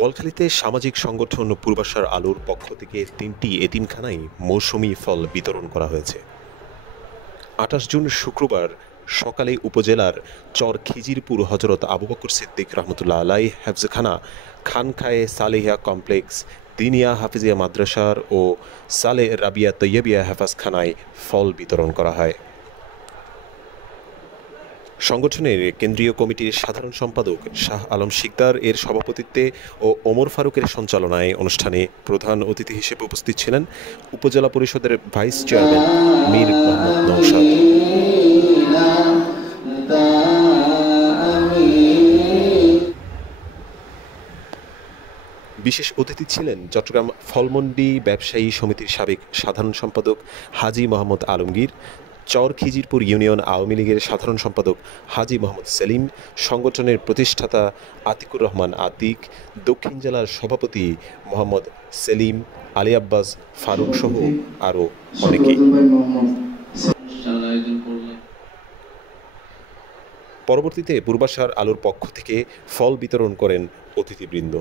বলখালীতে সামাজিক সংগঠন পূর্বাশার আলোর পক্ষ থেকে ৩টি এতিমখানায় মৌসুমি ফল বিতরণ করা হয়েছে। ২৮ জুন শুক্রবার সকালে উপজেলার চর খিজিরপুর হজরত আবু বকর সিদ্দিক রহমতুল্লাহ আলাই হেফজখানা, খানখায়ে সালেহিয়া কমপ্লেক্স, দিনিয়া হাফিজিয়া মাদ্রাসার ও সালে রাবিয়া তৈয়বিয়া হেফাজখানায় ফল বিতরণ করা হয়। সংগঠনের কেন্দ্রীয় কমিটির সাধারণ সম্পাদক শাহ আলম শিকদার এর সভাপতিত্বে ও ওমর ফারুকের সঞ্চালনায় অনুষ্ঠানে প্রধান অতিথি হিসেবে উপস্থিত ছিলেন উপজেলা পরিষদের ভাইস চেয়ারম্যান মীর মোহাম্মদ নওশাদ। বিশেষ অতিথি ছিলেন চট্টগ্রাম ফলমন্ডি ব্যবসায়ী সমিতির সাবেক সাধারণ সম্পাদক হাজী মোহাম্মদ আলমগীর, চর খিজিরপুর ইউনিয়ন আওয়ামী লীগের সাধারণ সম্পাদক হাজী মোহাম্মদ সেলিম, সংগঠনের প্রতিষ্ঠাতা আতিকুর রহমান আতিক, দক্ষিণ জেলার সভাপতি মোহাম্মদ সেলিম, আলী আব্বাস ফারুক সহ আরও অনেকে। পরবর্তীতে পূর্বাশার আলোর পক্ষ থেকে ফল বিতরণ করেন অতিথিবৃন্দ।